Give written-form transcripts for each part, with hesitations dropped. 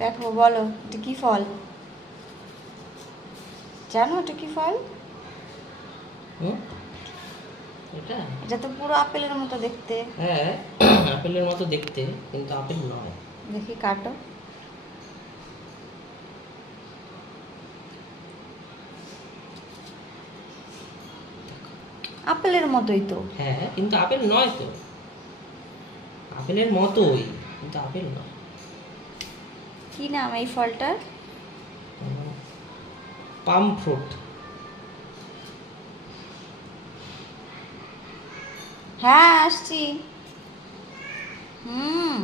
দেখো বলো এটা কি ফল? জানো এটা কি ফল? হুম? এটা এটা তো পুরো আপেলের মতো দেখতে। হ্যাঁ, আপেলের মতো দেখতে, কিন্তু আপেল নয়। দেখি কাটো। আপেলের মতোই তো। হ্যাঁ, কিন্তু আপেল নয় তো। আপেলের মতোই, কিন্তু আপেল নয়। কি নাম এই ফলটার? Palm fruit. হ্যাঁ আসছি। হুম।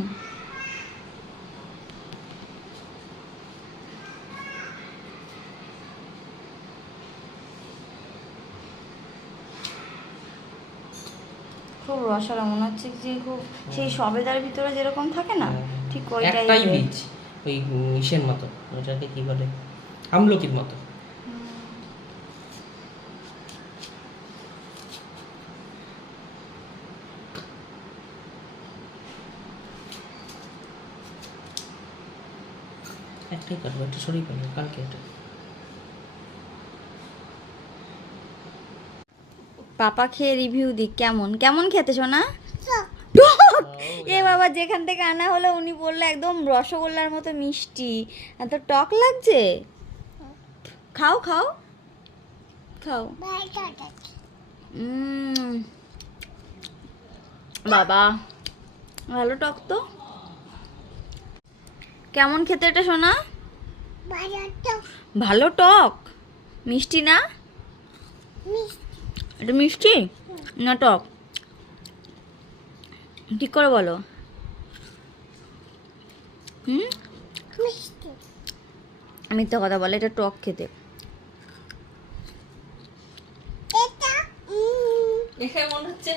খুব রসালো মনে হচ্ছে যে খুব সেই সবেদার ভিতরে যেরকম থাকে না, ঠিক ওই একটাই টাইপের। বীজ, ওই ইসের মতো, ওটাকে কি বলে, আমলকির মতো। একটাই কাটবো, একটা সরিয়ে ফেলবো কালকে এটা। পাপা খেয়ে রিভিউ দিক কেমন কেমন খেতে শোনা। টক। এ বাবা যেখান থেকে আনা হলো উনি বললো একদম রসগোল্লার মতো মিষ্টি। এত টক লাগছে। খাও খাও খাও। উম, বাবা ভালো টক তো। কেমন খেতে এটা শোনা? ভালো টক। মিষ্টি না? এটা মিষ্টি না টক? ঠিক করে বলো। হুম। মিথ্যা কথা বলে, এটা টক খেতে। দেখে মনে হচ্ছে